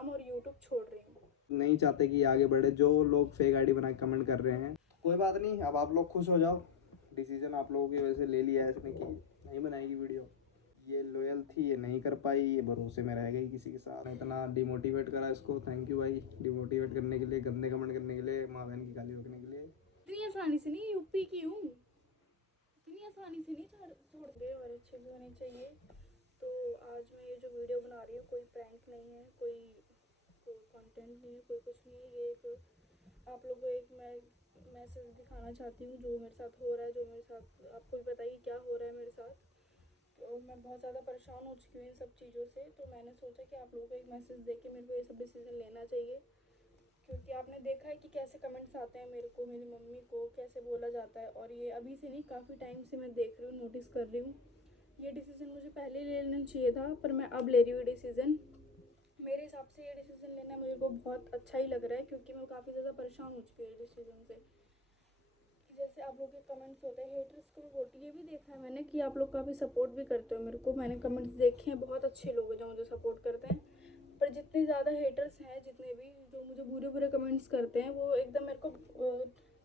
Instagram और YouTube छोड़ रही हूँ। नहीं चाहते कि आगे बढ़े, जो लोग फेक आईडी बना के कमेंट कर रहे हैं। कोई बात नहीं, अब आप लोग खुश हो जाओ, डिसीजन आप लोगों की वजह से ले लिया है इसने कि नहीं बनाएगी वीडियो। ये लॉयल थी, ये नहीं कर पाई, ये भरोसे में रह गई किसी के साथ। इतना डिमोटिवेट करा इसको, थैंक यू भाई डिमोटिवेट करने के लिए, गंदे कमेंट करने के लिए, माँ बहन की गाली रोकने के लिए। इतनी आसानी से नहीं, यूपी की हूँ, इतनी आसानी से नहीं छोड़ दे, और अच्छे भी होने चाहिए। तो आज मैं ये जो वीडियो बना रही हूँ कोई प्रैंक नहीं है, कोई कंटेंट नहीं है, कोई कुछ नहीं है। ये एक आप लोगों को एक मैं मैसेज दिखाना चाहती हूँ जो मेरे साथ हो रहा है, जो मेरे साथ आपको भी बताइए क्या हो रहा है मेरे साथ। तो मैं बहुत ज़्यादा परेशान हो चुकी हूँ इन सब चीज़ों से, तो मैंने सोचा कि आप लोगों को एक मैसेज दे के मेरे को ये सब डिसीज़न लेना चाहिए। क्योंकि आपने देखा है कि कैसे कमेंट्स आते हैं मेरे को, मेरी मम्मी को कैसे बोला जाता है, और ये अभी से नहीं काफ़ी टाइम से मैं देख रही हूँ, नोटिस कर रही हूँ। ये डिसीज़न मुझे पहले ले लेना चाहिए था, पर मैं अब ले रही हूँ डिसीज़न। मेरे हिसाब से ये डिसीज़न लेना मेरे को बहुत अच्छा ही लग रहा है, क्योंकि मैं काफ़ी ज़्यादा परेशान हो चुकी हूँ डिसीज़न से। जैसे आप लोग के कमेंट्स होते हैं, हेटर्स को भी बोलती, ये भी देखा है मैंने कि आप लोग काफ़ी सपोर्ट भी करते हो मेरे को। मैंने कमेंट्स देखे हैं, बहुत अच्छे लोग हैं जो मुझे सपोर्ट करते हैं। पर जितने ज़्यादा हेटर्स हैं, जितने भी जो मुझे बुरे बुरे कमेंट्स करते हैं, वो एकदम मेरे को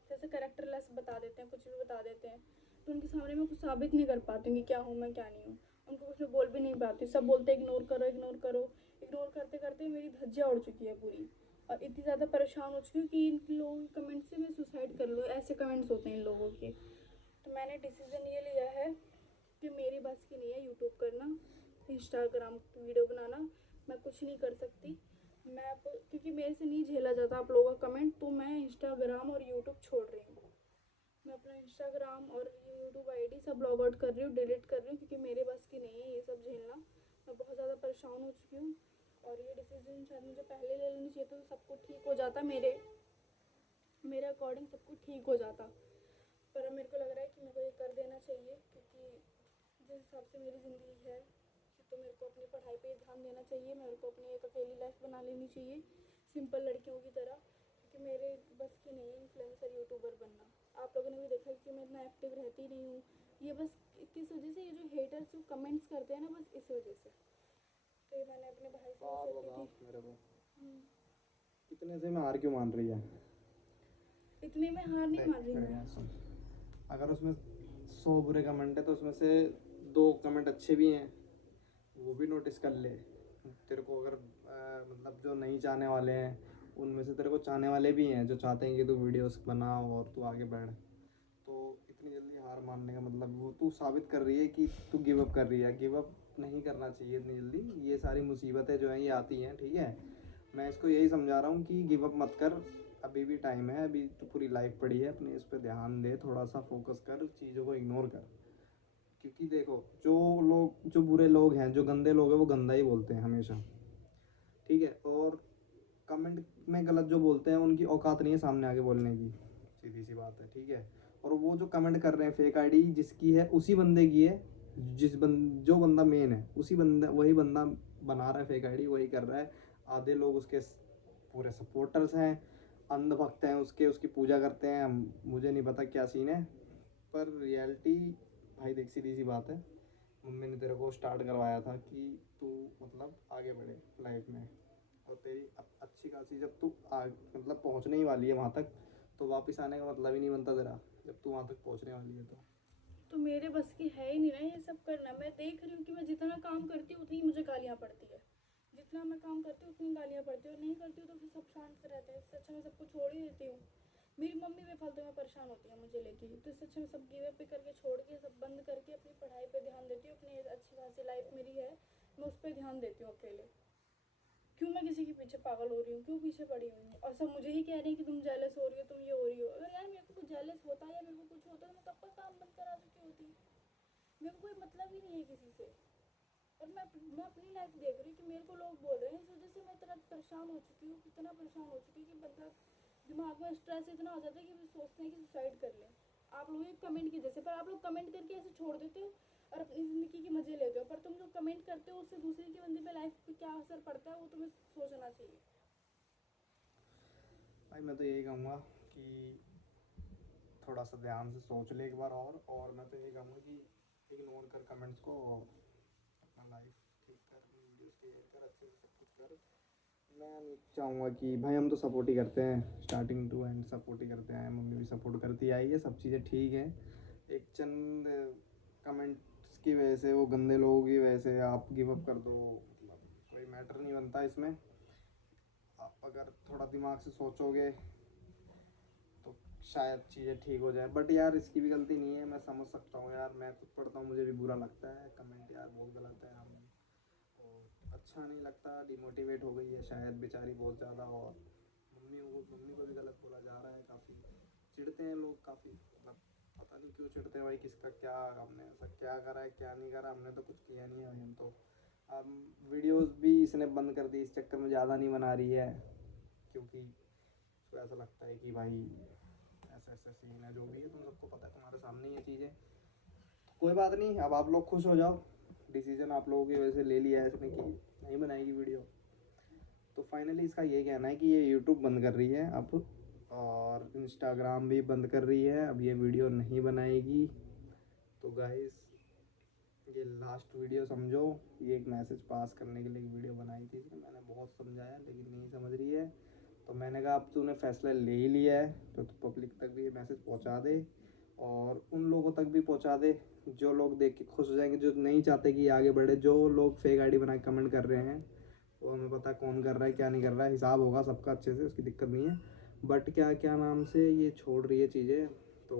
जैसे करेक्टरलेस बता देते हैं, कुछ भी बता देते हैं। तो उनके सामने मैं कुछ साबित नहीं कर पाती हूँ कि क्या हूँ मैं क्या नहीं हूँ। उनको कुछ मैं बोल भी नहीं पाती, सब बोलते हैं इग्नोर करो इग्नोर करो। इग्नोर करते करते मेरी धज्जियाँ उड़ चुकी है पूरी, और इतनी ज़्यादा परेशान हो चुकी हूँ कि इन लोगों के कमेंट से मैं सुसाइड कर लूँ, ऐसे कमेंट्स होते हैं इन लोगों के। तो मैंने डिसीज़न ये लिया है कि मेरी बस की नहीं है यूट्यूब करना, इंस्टाग्राम वीडियो बनाना। मैं कुछ नहीं कर सकती, मैं क्योंकि मेरे से नहीं झेला जाता आप लोगों का कमेंट, तो मैं इंस्टाग्राम और यूट्यूब छोड़ रही हूँ। मैं अपना इंस्टाग्राम और यूट्यूब आईडी सब लॉग आउट कर रही हूँ, डिलीट कर रही हूँ, क्योंकि मेरे बस की नहीं है ये सब झेलना। मैं बहुत ज़्यादा परेशान हो चुकी हूँ, और ये डिसीजन शायद मुझे पहले ले लेनी चाहिए था, तो सब कुछ ठीक हो जाता, मेरे मेरे अकॉर्डिंग सब कुछ ठीक हो जाता। पर अब मेरे को लग रहा है कि मेरे को ये कर देना चाहिए, क्योंकि जिस हिसाब से मेरी ज़िंदगी है, तो मेरे को अपनी पढ़ाई पे ध्यान देना चाहिए। मेरे को अपनी एक अकेली लाइफ बना लेनी चाहिए सिंपल लड़कियों की तरह, क्योंकि मेरे बस की नहीं है इन्फ्लुएंसर यूट्यूबर बनना। आप लोगों ने भी देखा कि मैं इतना एक्टिव रहती नहीं हूँ, ये बस किस वजह से, ये जो हेटर्स जो कमेंट्स करते हैं ना, बस इस वजह से। तो ये मैंने अपने भाई से बात सोची बताओ थी। मेरे को, इतने से मैं हार क्यों मान रही है? इतने में हार नहीं मान देख रही मेरे मैं। यहाँ सुन, अगर उसमें 100 बुरे कमेंट है तो उसमें से 2 कमेंट अच्छे भी हैं, वो भी नोटिस कर ले। तेरे को अगर मतलब जो नहीं चाहने वाले हैं, उनमें से तेरे को चाहने वाले भी हैं जो चाहते हैं कि तू वीडियोस बना और तू आगे बढ़। तो इतनी जल्दी हार मानने का मतलब, वो तू साबित कर रही है कि तू गिव अप कर रही है। गिव अप नहीं करना चाहिए इतनी जल्दी, ये सारी मुसीबतें जो हैं ये आती हैं, ठीक है। मैं इसको यही समझा रहा हूँ कि गिव अप मत कर, अभी भी टाइम है, अभी तो पूरी लाइफ पड़ी है, अपने इस पर ध्यान दे, थोड़ा सा फोकस कर, चीज़ों को इग्नोर कर। क्योंकि देखो, जो बुरे लोग हैं, जो गंदे लोग हैं, वो गंदा ही बोलते हैं हमेशा, ठीक है। और कमेंट में गलत जो बोलते हैं, उनकी औकात नहीं है सामने आके बोलने की, सीधी सी बात है, ठीक है। और वो जो कमेंट कर रहे हैं फेक आईडी जिसकी है, उसी बंदे की है, जो बंदा मेन है, उसी बंदा, वही बंदा बना रहा है फेक आईडी, वही कर रहा है। आधे लोग उसके पूरे सपोर्टर्स हैं, अंध भक्त हैं उसके, उसकी पूजा करते हैं। मुझे नहीं पता क्या सीन है, पर रियलिटी भाई देख, सीधी सी बात है, मम्मी ने तेरे को स्टार्ट करवाया था कि तू मतलब आगे बढ़े लाइफ में, और तेरी अच्छी खासी जब तू मतलब पहुंचने ही वाली है वहाँ तक, तो वापस आने का मतलब ही नहीं बनता तेरा, जब तू वहाँ तक पहुंचने वाली है तो मेरे बस की है ही नहीं ना ये सब करना। मैं देख रही हूँ कि मैं जितना काम करती हूँ उतनी मुझे गालियाँ पड़ती है, जितना मैं काम करती हूँ उतनी गालियाँ पड़ती है, और नहीं करती हूँ तो फिर सब शांत रहते हैं। इससे अच्छा मैं सबको छोड़ ही देती हूँ। मेरी मम्मी बेफालतू में परेशान होती है मुझे लेके, तो इससे अच्छा मैं सब गिव अप करके छोड़ के सब बंद करके अपनी पढ़ाई पे ध्यान देती हूँ। अपनी अच्छी खासी लाइफ मेरी है, मैं उस पर ध्यान देती हूँ अकेले। क्यों मैं किसी के पीछे पागल हो रही हूँ, क्यों पीछे पड़ी हुई हूँ, और सब मुझे ही कह रहे हैं कि तुम जेलस हो रही हो, तुम ये हो रही हो। अगर यार मेरे को कुछ जेलस होता या मेरे को कुछ होता तो मैं कब का काम बंद करा चुकी होती। मेरे को कोई मतलब ही नहीं है किसी से। और मैं अपनी लाइफ देख रही हूँ कि मेरे को लोग बोल रहे हैं, इस वजह से मैं इतना परेशान हो चुकी हूँ, इतना परेशान हो चुकी हूँ कि बंदा दिमाग में स्ट्रेस इतना हो जाता है कि सोचते हैं कि सुसाइड कर लें। आप लोग एक कमेंट की जैसे, पर आप लोग कमेंट करके ऐसे छोड़ देते हो और अपनी ज़िंदगी के मज़े लेते हो, पर तुम जो कमेंट करते हो उससे दूसरे के बंदे पे लाइफ पे क्या असर पड़ता है वो तुम्हें सोचना चाहिए। भाई। मैं तो यही कहूँगा कि थोड़ा सा ध्यान से सोच ले एक बार, और मैं तो यही कहूँगा कि इग्नोर कर कमेंट्स को, अपना लाइफ ठीक कर, वीडियोस क्रिएट कर, अच्छे से सब कुछ कर, मैं नहीं चाहूँगा कि भाई हम तो सपोर्ट ही करते हैं, स्टार्टिंग टू एंड सपोर्ट ही करते हैं, मम्मी भी सपोर्ट करती आई है, सब चीज़ें ठीक हैं। एक चंद कमेंट्स की वजह से, वो गंदे लोगों की वजह से आप गिव अप कर दो, मतलब कोई मैटर नहीं बनता इसमें। आप अगर थोड़ा दिमाग से सोचोगे तो शायद चीज़ें ठीक हो जाए, बट यार इसकी भी गलती नहीं है, मैं समझ सकता हूँ यार, मैं खुद पढ़ता हूँ, मुझे भी बुरा लगता है, कमेंट यार बहुत गलत है, हम और अच्छा नहीं लगता, डिमोटिवेट हो गई है शायद बेचारी बहुत ज़्यादा, और मम्मी को भी गलत बोला जा रहा है, काफ़ी चिढ़ते हैं लोग काफ़ी, मतलब पता नहीं क्यों चिढ़ते हैं भाई, किसका क्या, हमने ऐसा क्या करा है क्या नहीं करा, हमने तो कुछ किया नहीं है भाई, हम तो अब वीडियोस भी इसने बंद कर दी, इस चक्कर में ज़्यादा नहीं बना रही है, क्योंकि उसको ऐसा लगता है कि भाई ऐसा ऐसा सीन है, जो भी है तुम सबको पता है, तुम्हारे सामने ही ये चीज़ें, कोई बात नहीं, अब आप लोग खुश हो जाओ, डिसीजन आप लोगों की वजह से ले लिया है इसने कि नहीं बनाएगी वीडियो। तो फाइनली इसका ये कहना है कि ये यूट्यूब बंद कर रही है अब, और इंस्टाग्राम भी बंद कर रही है, अब ये वीडियो नहीं बनाएगी। तो गाइस ये लास्ट वीडियो समझो, ये एक मैसेज पास करने के लिए एक वीडियो बनाई थी इसने, मैंने बहुत समझाया लेकिन नहीं समझ रही है, तो मैंने कहा अब तूने फैसला ले ही लिया है तो तू पब्लिक तक भी ये मैसेज पहुंचा दे, और उन लोगों तक भी पहुंचा दे जो लोग देख के खुश हो जाएंगे, जो नहीं चाहते कि आगे बढ़े, जो लोग फेक आईडी बना के कमेंट कर रहे हैं, वो हमें पता है कौन कर रहा है क्या नहीं कर रहा है, हिसाब होगा सबका अच्छे से, उसकी दिक्कत नहीं है, बट क्या क्या नाम से ये छोड़ रही है चीज़ें, तो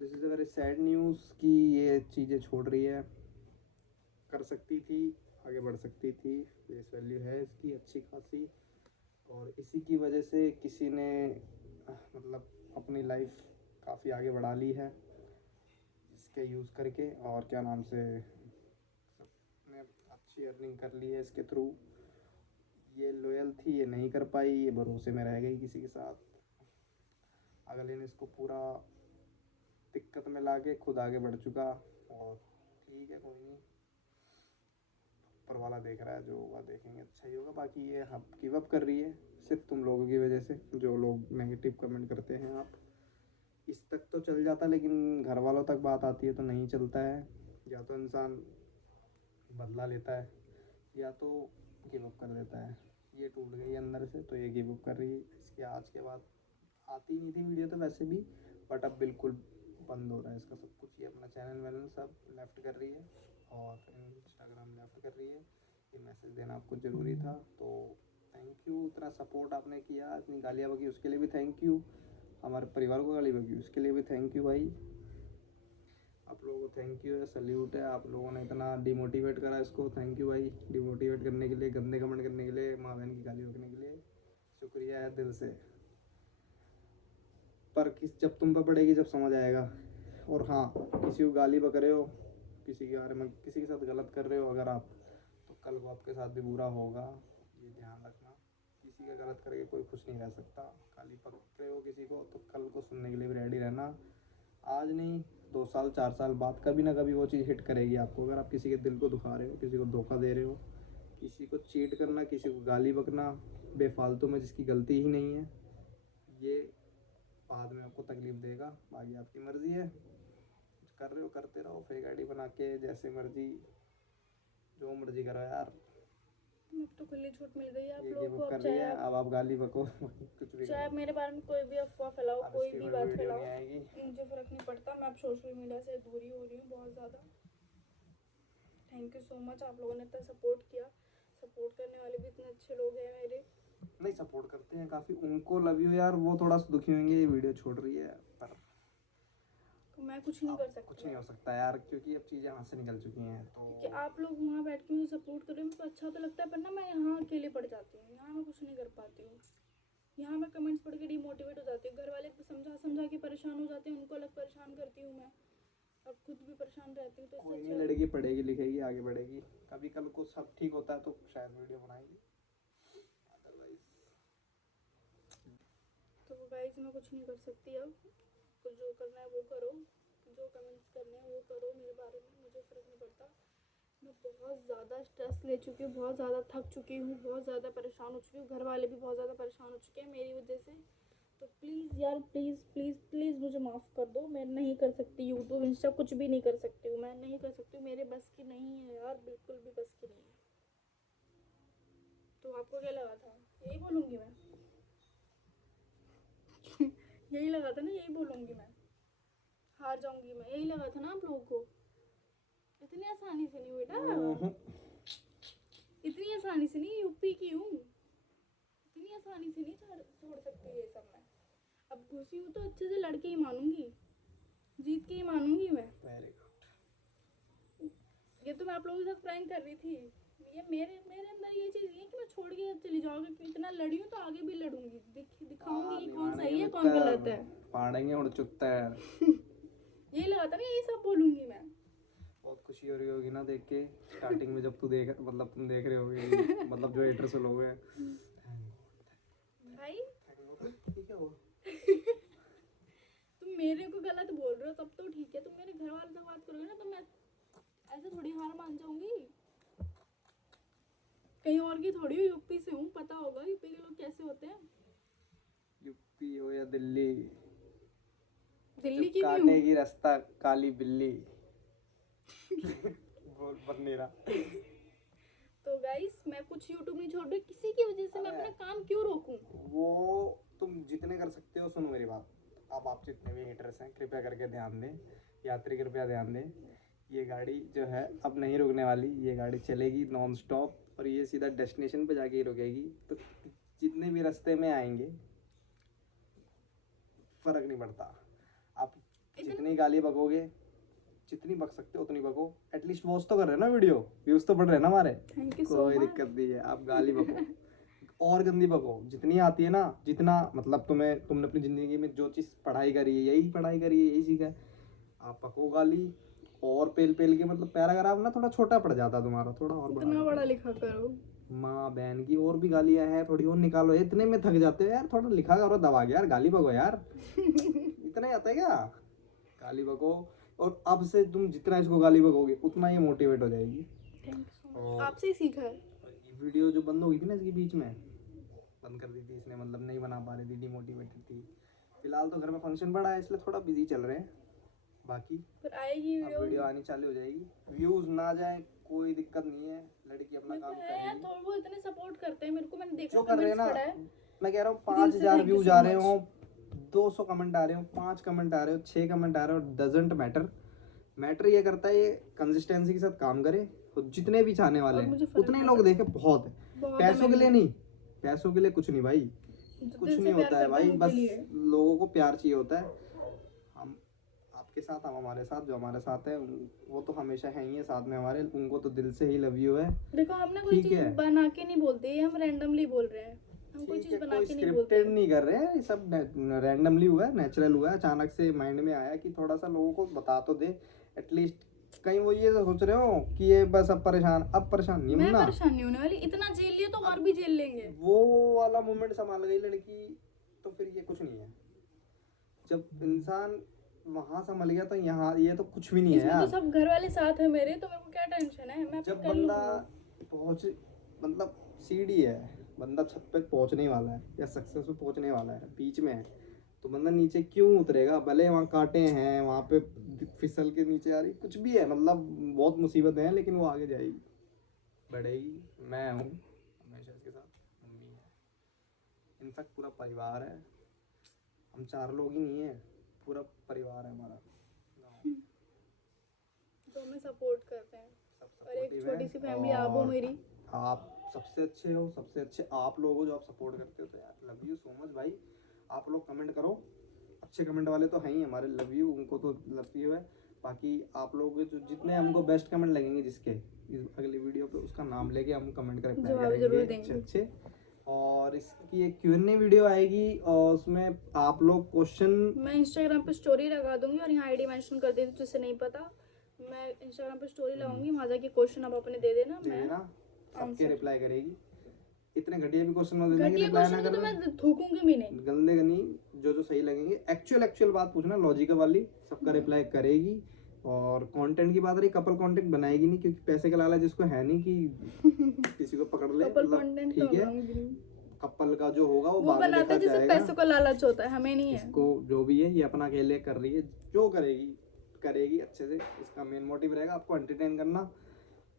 this is a very sad news कि ये चीज़ें छोड़ रही है, कर सकती थी, आगे बढ़ सकती थी, फेस वैल्यू है इसकी अच्छी खासी, और इसी की वजह से किसी ने मतलब अपनी लाइफ काफ़ी आगे बढ़ा ली है इसके यूज़ करके, और क्या नाम से सबने अच्छी अर्निंग कर ली है इसके थ्रू, ये लॉयल थी, ये नहीं कर पाई, ये भरोसे में रह गई किसी के साथ, अगले ने इसको पूरा दिक्कत में ला के खुद आगे बढ़ चुका, और ठीक है कोई नहीं, ऊपर वाला देख रहा है, जो होगा देखेंगे, अच्छा ही होगा, बाकी ये हम गिव अप कर रही है सिर्फ तुम लोगों की वजह से, जो लोग नेगेटिव कमेंट करते हैं आप, इस तक तो चल जाता, लेकिन घर वालों तक बात आती है तो नहीं चलता है, या तो इंसान बदला लेता है या तो गिव अप कर देता है, ये टूट गई अंदर से तो ये गिव अप कर रही है, इसके आज के बाद आती नहीं थी वीडियो तो वैसे भी, बट अब बिल्कुल बंद हो रहा है इसका सब कुछ, ये अपना चैनल वैनल सब लेफ़्ट कर रही है, और इंस्टाग्राम लेफ़्ट कर रही है, ये मैसेज देना आपको ज़रूरी था, तो थैंक यू, इतना सपोर्ट आपने किया, इतनी गालियाँ बकी उसके लिए भी थैंक यू, हमारे परिवार को गाली बकी उसके लिए भी थैंक यू भाई, आप लोगों को थैंक यू है, सल्यूट है, आप लोगों ने इतना डिमोटिवेट करा इसको, थैंक यू भाई, डिमोटिवेट करने के लिए, गंदे कमेंट करने के लिए, माँ बहन की गाली बकने के लिए, शुक्रिया है दिल से, पर किस जब तुम पे पड़ेगी जब समझ आएगा, और हाँ किसी को गाली बक रहे हो, किसी के बारे में किसी के साथ गलत कर रहे हो अगर आप, तो कल को आपके साथ भी बुरा होगा, ये ध्यान रखना, किसी का गलत करके कोई खुश नहीं रह सकता, गाली बक रहे हो किसी को तो कल को सुनने के लिए भी रेडी रहना, आज नहीं 2 साल 4 साल बाद कभी ना कभी वो चीज़ हिट करेगी आपको, अगर आप किसी के दिल को दुखा रहे हो, किसी को धोखा दे रहे हो, किसी को चीट करना, किसी को गाली बकना बेफालतू में जिसकी गलती ही नहीं है, ये बाद में आपको तकलीफ़ देगा, बाकी आपकी मर्ज़ी है, कुछ कर रहे हो करते रहो, फेक आईडी बना के जैसे मर्ज़ी, जो मर्ज़ी करो यार, अब तो खुली छूट मिल गई है आप ये लोगों गिव को, अप अब कर रही चाहे है, आप अब आप गाली बको कुछ भी चाहे आप करो, मेरे बारे में कोई भी अफवाह फैलाओ, अब कोई इसकी भी कोई बात वीडियो फैलाओ, नहीं आएगी। मुझे फ़र्क नहीं पड़ता, मैं अब सोशल मीडिया से दूर ही हो रही हूँ बहुत ज़्यादा। थैंक यू सो मच, आप लोगों ने इतना सपोर्ट किया, सपोर्ट करने वाले भी इतने अच्छे लोग हैं मेरे, नहीं सपोर्ट करते हैं काफ़ी, उनको लव यू यार, वो थोड़ा दुखी होंगे ये वीडियो छोड़ रही है, पर तो मैं कुछ नहीं अब कर कुछ सकती नहीं हो यार, सकता यार, क्योंकि अब चीज़ें हाथ से निकल चुकी हैं, तो क्योंकि आप लोग वहाँ बैठ के मुझे सपोर्ट कर रहे हो, मुझे अच्छा तो लगता है, पर ना मैं यहाँ अकेले पड़ जाती हूँ, यहाँ मैं कुछ नहीं कर पाती हूँ, यहाँ मैं कमेंट्स पढ़ के डिमोटिवेट हो जाती हूँ, घर वाले समझा समझा के परेशान हो जाते हैं, उनको अलग परेशान करती हूँ मैं, और खुद भी परेशान रहती हूँ, तो इससे कोई नहीं, अच्छा लड़की पढ़ेगी लिखेगी आगे बढ़ेगी, कभी कल को सब ठीक होता है तो शायद वीडियो बनाएंगे, अदरवाइज तो गाइस मैं कुछ नहीं कर सकती अब, तो जो करना है वो करो, जो कमेंट्स करने हैं वो करो मेरे बारे में, मुझे फ़र्क नहीं पड़ता, मैं बहुत ज़्यादा स्ट्रेस ले चुकी हूँ, बहुत ज़्यादा थक चुकी हूँ, बहुत ज़्यादा परेशान हो चुकी हूँ, घर वाले भी बहुत ज़्यादा परेशान हो चुके हैं मेरी वजह से, तो प्लीज़ यार प्लीज़ प्लीज़ प्लीज़ मुझे माफ़ कर दो, मैं नहीं कर सकती यूट्यूब इंस्टा कुछ भी नहीं कर सकती हूँ, मैं नहीं कर सकती हूँ, मेरे बस की नहीं है यार, बिल्कुल भी बस की नहीं है। आपको क्या लगा था यही बोलूंगी मैं? यही लगा था ना, यही बोलूंगी मैं, हार जाऊंगी मैं, यही लगा था ना आप लोगों को? इतनी आसानी से नहीं बेटा, इतनी आसानी से नहीं, यूपी की हूँ, इतनी आसानी से नहीं छोड़ सकती ये सब मैं। अब घुसी हूँ तो अच्छे से लड़के ही मानूंगी, जीत के ही मानूंगी मैं। Very good. ये तो मैं आप लोगों के साथ प्रैंक कर रही थी। ये मेरे मेरे अंदर ये चीज़ है कि मैं छोड़ के चली जाऊंगी, कि इतना लड़ी हूँ तो आगे भी लड़ूंगी, दिखाऊंगी कि कौन सही है कौन गलत है। पाड़ेंगे उड़ चुकता है। यही लगा था ना, यही सब बोलूंगी मैं। बहुत खुशी हो रही होगी ना देख के, स्टार्टिंग में जब तुम देख रहे होगे मतलब जो हेटर्स लोग हैं। भाई ठीक है वो। तुम मेरे को गलत बोल रहे हो तब तो ठीक है, तुम मेरे घर वाले से बात करोगे ना तो मैं ऐसे थोड़ी हार मान जाऊंगी। कहीं और की थोड़ी हूँ, यूपी से हूँ, पता होगा यूपी के लोग कैसे होते हैं। यूपी हो या दिल्ली, दिल्ली की भी हूँ। काटेगी रास्ता काली बिल्ली। बोल बन नहीं रहा। तो गाइस मैं कुछ यूट्यूब नहीं छोड़ रही किसी की वजह से, मैं अपना काम क्यों रोकूं? वो तुम जितने कर सकते हो, सुनो मेरी बात। अब आप जितने भी हेटर्स हैं कृपया करके ध्यान दें, यात्री कृपया ध्यान दें। ये गाड़ी जो है अब नहीं रुकने वाली, ये गाड़ी चलेगी नॉन स्टॉप और ये सीधा डेस्टिनेशन पे जाके ही रुकेगी। तो जितने भी रास्ते में आएंगे फर्क नहीं पड़ता, आप जितनी गाली बकोगे, जितनी बक सकते हो उतनी बको। एटलीस्ट वॉच तो कर रहे हैं ना, वीडियो व्यूज तो बढ़ रहे हैं ना हमारे। थैंक यू सो कोई मच। दिक्कत नहीं है, आप गाली बको और गंदी बको जितनी आती है ना, जितना मतलब तुमने अपनी ज़िंदगी में जो चीज़ पढ़ाई करी है, यही पढ़ाई करी है, यही सीखा है, आप बको गाली और पेल पेल के। मतलब पैराग्राफ ना थोड़ा छोटा पड़ जाता तुम्हारा, थोड़ा और इतना बड़ा बड़ा लिखा करो। माँ बहन की और भी गालियाँ हैं, थोड़ी और निकालो। इतने में थक जाते हो यार, थोड़ा लिखा करो दबा के यार, गाली बको यार। इतना ही आता है क्या? गाली बको। और अब से तुम जितना इसको गाली बकोगे उतना ये मोटिवेट हो जाएगी। थैंक यू सो मच, और आपसे ही सीखा है। वीडियो जो बंद हो गई थी ना इसके बीच में, बंद कर दी थी इसने, मतलब नहीं बना पा रही थी, डिमोटिवेटेड थी। फिलहाल तो घर में फंक्शन पड़ा है इसलिए थोड़ा बिजी चल रहे हैं। बाकी फिर आएगी अब वीडियो आनी चालू हो जाएगी। व्यूज ना जाए कोई दिक्कत नहीं है, लड़की अपना काम कर रही है। तो वो इतने सपोर्ट करते हैं मेरे को, मैंने देखा जो कर रहे हैं कमेंट्स ना, पढ़ा है। मैं कह रहा हूँ दिल से 5000 thank you व्यूज so आ रहे much। हो, 200 कमेंट आ रहे हो, 5 कमेंट आ रहे हो, 6 कमेंट आ रहे हो, डजेंट मैटर। मैटर ये करता है ये कंसिस्टेंसी के साथ काम करे, तो जितने भी चाहने वाले और मुझे हैं फर्क उतने नहीं लोग पड़ता। देखे बहुत है। बहुत है पैसों के मेरे लिए लिए। नहीं, पैसों के लिए कुछ नहीं भाई, जो कुछ दिल से नहीं प्यार होता है करते भाई, हैं उनके बस लिए। लोगों को प्यार चाहिए होता है। हम आपके साथ, हम हमारे साथ, जो हमारे साथ है वो तो हमेशा है ही है साथ में हमारे, उनको तो दिल से ही लव यू है। देखो हम ना कोई ठीक चीज है, बना के नहीं बोलते, हम रैंडमली बोल रहे हैं, हम कोई ठीक चीज है, बना कोई के नहीं बोलते। स्क्रिप्टेड नहीं कर रहे हैं, ये सब रैंडमली हुआ है, नेचुरल हुआ है। अचानक से माइंड में आया कि थोड़ा सा लोगों को बता तो दे एटलीस्ट। कहीं वो ये सोच रहे हो कि ये बस अब परेशान नहीं मैं होना। परेशान नहीं होने वाली, इतना झेल लिया तो और भी झेल लेंगे। वो वाला मोमेंट संभाल गई लड़की तो फिर ये कुछ नहीं है। जब इंसान वहां संभल गया तो यहाँ ये तो कुछ भी नहीं है इसमें तो यार। सब घर वाले साथ है मेरे, तो मेरे को क्या टेंशन है, मैं अपनी जब कर बंदा लूंगी। पहुंच, मतलब सीढ़ी है, बंदा छत पे पहुंचने वाला है या सक्सेस पे पहुंचने वाला है, बीच में है, तो बंदा नीचे क्यों उतरेगा? भले वहाँ कांटे हैं, वहाँ पे फिसल के नीचे आ रही, कुछ भी है, मतलब बहुत मुसीबतें हैं, लेकिन वो आगे जाएगी, बढ़ेगी। मैं हूँ हमेशा इसके साथ, मम्मी है, इनफैक्ट पूरा परिवार है। हम 4 लोग ही नहीं है, पूरा परिवार है हमारा गाँव। तो हमें सपोर्ट करते हैं, सब और एक सपोर्टिव छोटी सी है। फैमिली आप हो और मेरी। आप सबसे अच्छे हो, सबसे अच्छे आप लोग हो जो आप सपोर्ट करते हो, तो यार लव यू सो मच भाई। आप लोग कमेंट करो, अच्छे कमेंट वाले तो हैं ही हमारे, लव यू, उनको तो लव यू है। बाकी आप लोग जो जितने हमको बेस्ट कमेंट लगेंगे जिसके इस अगली वीडियो पे, उसका नाम लेके हम कमेंट कर जवाब जरूर करेंगे देंगे। अच्छे। और इसकी एक Q&A वीडियो आएगी और उसमें आप लोग क्वेश्चन, मैं इंस्टाग्राम पे स्टोरी लगा दूंगी और यहाँ आईडी मेंशन कर देती हूँ, जिसे नहीं पता मैं इंस्टाग्राम पे स्टोरी लगाऊंगी, वहाँ जाके क्वेश्चन आप अपने दे देना, दे मैं देना, सबके आंसर। रिप्लाई करेगी। इतने घटिया भी क्वेश्चन मत देना कि घटिया रिप्लाई ना क्वेश्चन को कर तो रहे, मैं थूकूंगी भी नहीं। गंदे का नहीं, जो सही लगेंगे, एक्चुअल बात पूछना, लॉजिकल वाली, सबका रिप्लाई करेगी। और कंटेंट की बात रही, कपल कंटेंट बनाएगी नहीं, क्योंकि पैसे का लालच जिसको है नहीं कि किसी को पकड़ ले, कपल मतलब कंटेंट ठीक है, कपल का जो होगा वो बाद में बनाते देखा हैं जिसे जाएगा। पैसों का लालच होता है, हमें नहीं है। इसको जो भी है ये अपना अकेले कर रही है, जो करेगी अच्छे से, इसका मेन मोटिव रहेगा आपको एंटरटेन करना।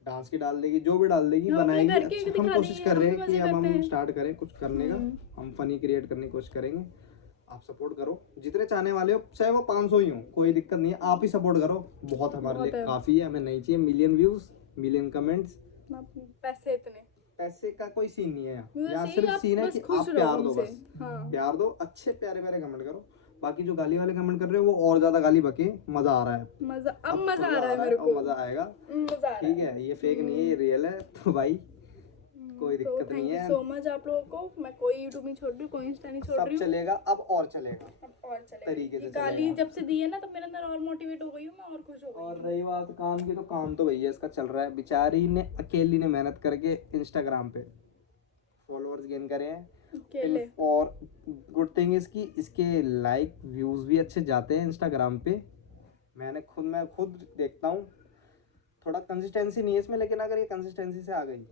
डांस की डाल देगी, जो भी डाल देगी हम अपने बनाएगी। घर के अच्छा, दिखा हम कोशिश देंगे, कर रहे हम हैं भी कि मजे अब करते हम हैं। स्टार्ट करें कुछ करने का, हम फनी क्रिएट करने की कोशिश करेंगे। आप सपोर्ट करो, जितने चाहने वाले हो, चाहे वो 500 ही हो, कोई दिक्कत नहीं है, आप ही सपोर्ट करो, बहुत हमारे बहुत लिए है। काफ़ी है। हमें नहीं चाहिए मिलियन व्यूज़, मिलियन कमेंट्स, पैसे इतने पैसे का कोई सीन नहीं है यहाँ। मुझे यहाँ चाहिए सिर्फ आप सीन है बस कि खुश आप रहो प्यार दो, उनसे। बस हाँ प्यार दो, अच्छे प्यारे प्यारे कमेंट करो। बाकी जो गाली वाले कमेंट कर रहे हो वो और ज़्यादा गाली बके, मज़ा आ रहा है, मजा, अब अब मजा मज़ा आ रहा है मेरे और को, मज़ा आएगा। मजा आ रहा ठीक है, ये फेक नहीं है, ये रियल है। तो भाई कोई तो दिक्कत नहीं थैंक यू है, सो मच आप लोगों को। मैं कोई यूट्यूब नहीं छोड़ रही हूँ, कोई इंस्टा नहीं छोड़ सब रही हूँ, चलेगा अब और चलेगा अब और चलेगा। तरीके से ये गाली चलेगा। जब से दी है ना, तो मेरे अंदर और मोटिवेट हो गई हूँ मैं, और खुश हो और गई हूँ। रही बात काम की, तो काम तो भैया इसका चल रहा है, बेचारी ने अकेली ने मेहनत करके इंस्टाग्राम पे फॉलोअर्स गेन करे हैं। अकेले और गुड थिंग इज कि इसके लाइक व्यूज़ भी अच्छे जाते हैं इंस्टाग्राम पे। मैं खुद देखता हूँ, थोड़ा कंसिस्टेंसी नहीं है इसमें, लेकिन अगर ये कंसिस्टेंसी से आ गई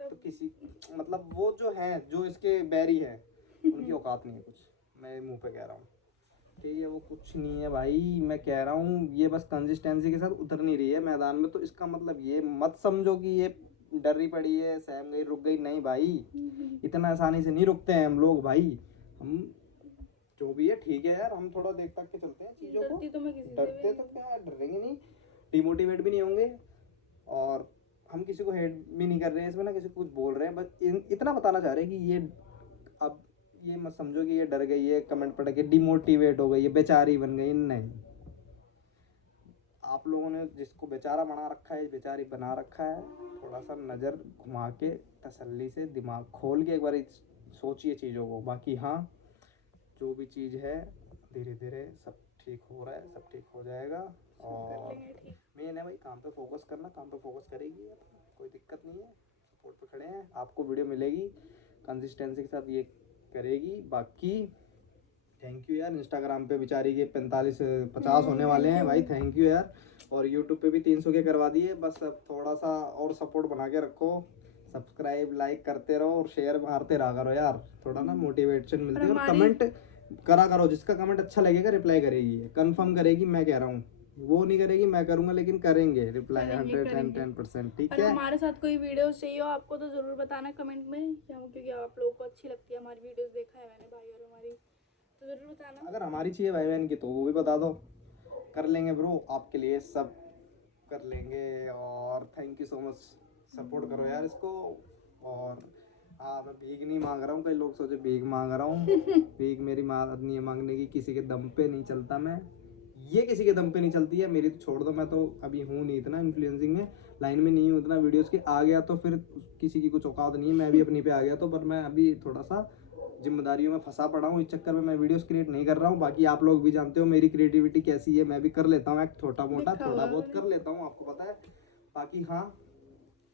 तो किसी, मतलब वो जो हैं, जो इसके बैरी हैं, उनकी औकात नहीं है कुछ, मैं मुंह पे कह रहा हूँ। ठीक है, वो कुछ नहीं है भाई, मैं कह रहा हूँ ये बस कंसिस्टेंसी के साथ उतर नहीं रही है मैदान में। तो इसका मतलब ये मत समझो कि ये डर रही पड़ी है, सहम गई, रुक गई, नहीं भाई, इतना आसानी से नहीं रुकते हैं हम लोग भाई। हम जो भी है ठीक है यार, हम थोड़ा देख तक के चलते हैं चीज़ों को, डरती तो मैं किसी से डरते भी तो क्या, डरेंगे नहीं, डिमोटिवेट भी नहीं होंगे, और हम किसी को हेट भी नहीं कर रहे हैं इसमें ना, किसी को कुछ बोल रहे हैं, बस इतना बताना चाह रहे हैं कि ये अब ये मत समझो कि ये डर गई है, कमेंट पढ़ के डिमोटिवेट हो गई है, बेचारी बन गई, नहीं। आप लोगों ने जिसको बेचारा बना रखा है, बेचारी बना रखा है, थोड़ा सा नज़र घुमा के तसल्ली से दिमाग खोल के एक बार सोचिए चीज़ों को। बाकी हाँ, जो भी चीज़ है धीरे धीरे सब ठीक हो रहा है, सब ठीक हो जाएगा। और मेन है भाई काम पे फोकस करना, काम पे फोकस करेगी, कोई दिक्कत नहीं है, सपोर्ट पे खड़े हैं, आपको वीडियो मिलेगी, कंसिस्टेंसी के साथ ये करेगी। बाकी थैंक यू यार, इंस्टाग्राम पे बेचारी के 45-50 होने वाले हैं भाई, थैंक यू यार। और यूट्यूब पे भी 300 के करवा दिए, बस अब थोड़ा सा और सपोर्ट बना के रखो, सब्सक्राइब लाइक करते रहो और शेयर मारते रहा करो यार, थोड़ा ना मोटिवेशन मिलती है। और कमेंट करा करो, जिसका कमेंट अच्छा लगेगा रिप्लाई करेगी, कंफर्म करेगी, मैं कह रहा हूँ, वो नहीं करेगी मैं करूँगा, लेकिन करेंगे रिप्लाई 110%। ठीक और है, हमारे साथ कोई वीडियोस चाहिए हो आपको तो ज़रूर बताना कमेंट में, क्योंकि आप लोगों को अच्छी लगती है हमारी वीडियोस, देखा है मैंने भाई और हमारी, तो ज़रूर बताना। अगर हमारी चाहिए भाई बहन की तो वो भी बता दो, कर लेंगे ब्रो, आपके लिए सब कर लेंगे। और thank you so much, support करो यार इसको। और हाँ, मैं भीख नहीं मांग रहा हूँ, कई लोग सोचे भीख मांग रहा हूँ, भीख मेरी आदत नहीं है मांगने की, किसी के दम पे नहीं चलता मैं, ये किसी के दम पे नहीं चलती है, मेरी तो छोड़ दो, मैं तो अभी हूँ नहीं इतना इन्फ्लुएंसिंग में लाइन में नहीं हूँ इतना, वीडियोस के आ गया तो फिर किसी की कुछ औकात नहीं है, मैं भी अपनी पे आ गया तो, पर मैं अभी थोड़ा सा जिम्मेदारियों में फंसा पड़ा हूँ, इस चक्कर में मैं वीडियोस क्रिएट नहीं कर रहा हूँ। बाकी आप लोग भी जानते हो मेरी क्रिएटिविटी कैसी है, मैं भी कर लेता हूँ, एक छोटा मोटा थोड़ा बहुत कर लेता हूँ, आपको पता है। बाकी हाँ,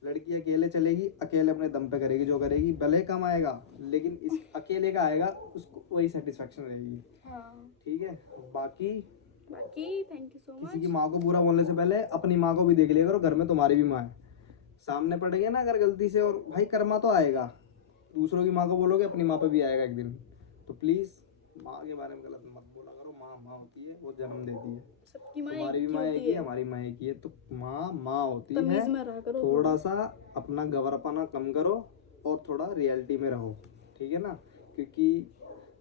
लड़की अकेले चलेगी, अकेले अपने दम पे करेगी, जो करेगी भले कम आएगा, लेकिन इस अकेले का आएगा, उसको वही सेटिस्फेक्शन रहेगी। ठीक है, बाकी थैंक यू सो मच। किसी की माँ को बुरा बोलने से पहले अपनी माँ को भी देख लिया करो, घर में तुम्हारी भी माँ है, सामने पड़ गई ना अगर गलती से, और भाई कर्मा तो आएगा, दूसरों की माँ को बोलोगे अपनी माँ पे भी आएगा एक दिन। तो प्लीज़ माँ के बारे में गलत मत बोला करो, माँ माँ होती है, वो जन्म देती है, सबकी माँ तुम्हारी भी माँ एक ही है, हमारी माँ एक ही है, तो माँ माँ होती है। तमीज में रहा करो, थोड़ा सा अपना गवरपना कम करो और थोड़ा रियलिटी में रहो, ठीक है ना, क्योंकि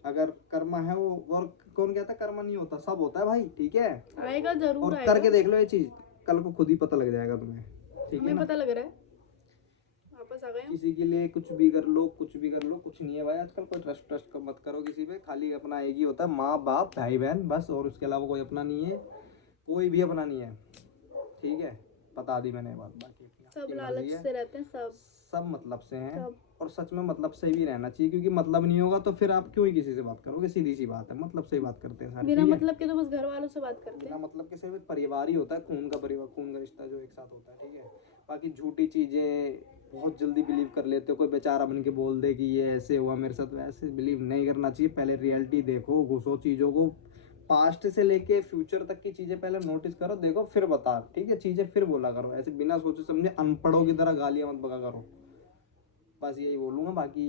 अगर कर्मा है वो, और कौन कहता है कर्मा नहीं होता, सब होता है भाई, ठीक है, आएगा जरूर, और आएगा। करके देख लो ये चीज़, कल को खुद ही पता लग जाएगा तुम्हें, ठीक है ना। पता लग रहा है, वापस आ गए। किसी के लिए कुछ भी कर लो, कुछ भी कर लो, कुछ नहीं है भाई आजकल, कोई ट्रस्ट मत करो किसी पे, खाली अपना एक ही होता है, माँ बाप भाई बहन, बस, और उसके अलावा कोई अपना नहीं है, कोई भी अपना नहीं है, ठीक है, बता दी मैंने बात। बाकी सब लालच से रहते हैं, सब मतलब से हैं, और सच में मतलब से भी रहना चाहिए, क्योंकि मतलब नहीं होगा तो फिर आप क्यों ही किसी से बात करोगे, सीधी सी बात है, मतलब से ही बात करते हैं सारे, बिना मतलब के तो बस घर वालों से बात करते हैं, बिना मतलब के सिर्फ एक परिवार ही होता है, खून का परिवार, खून का रिश्ता जो एक साथ होता है, ठीक है। बाकी झूठी चीज़ें बहुत जल्दी बिलीव कर लेते हो, कोई बेचारा बन के बोल दे कि ये ऐसे हुआ मेरे साथ, वैसे बिलीव नहीं करना चाहिए, पहले रियलिटी देखो, घुसो चीज़ों को, पास्ट से लेके फ्यूचर तक की चीज़ें पहले नोटिस करो, देखो, फिर बता, ठीक है, चीज़ें फिर बोला करो, ऐसे बिना सोचे समझे अनपढ़ों की तरह गालियाँ मत बका करो, बस यही बोलूँगा। बाकी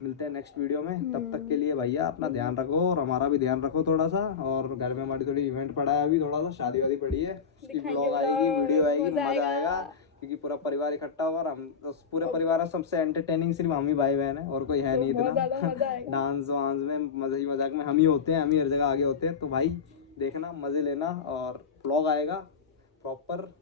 मिलते हैं नेक्स्ट वीडियो में, तब तक के लिए भैया अपना ध्यान रखो, और हमारा भी ध्यान रखो थोड़ा सा, और घर में हमारी थोड़ी इवेंट पड़ा है अभी, थोड़ा सा शादी वादी पड़ी है, उसकी ब्लॉग आएगी, वीडियो आएगी, मज़ा आएगा, क्योंकि पूरा परिवार इकट्ठा होगा और हम उस पूरे परिवार में सबसे एंटरटेनिंग सिर्फ हम ही भाई बहन है और कोई है नहीं बहुत इतना। ज़्यादा मज़ा आएगा। डांस वांस में मजे ही मजाक में हम ही होते हैं, हम ही हर जगह आगे होते हैं। तो भाई देखना, मजे लेना, और व्लॉग आएगा प्रॉपर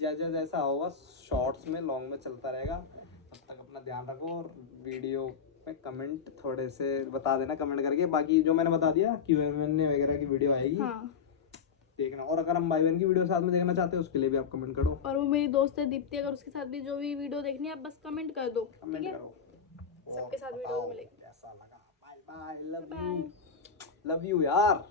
जैसा जैसा होगा, शॉर्ट्स में लॉन्ग में चलता रहेगा। तब तक अपना ध्यान रखो और वीडियो में कमेंट थोड़े से बता देना कमेंट करके। बाकी जो मैंने बता दिया Q&A वगैरह की वीडियो आएगी, हाँ। देखना। और अगर हम भाई बहन की वीडियो साथ में देखना चाहते हो उसके लिए भी आप कमेंट करो। और वो मेरी दोस्त है दीप्ति, अगर उसके साथ भी जो भी वीडियो देखनी है आप बस कमेंट कर दो, ठीक कमेंट है? करो, सबके साथ वीडियो मिलेगी। कैसा लगा। Bye bye, love bye. You, love you यार।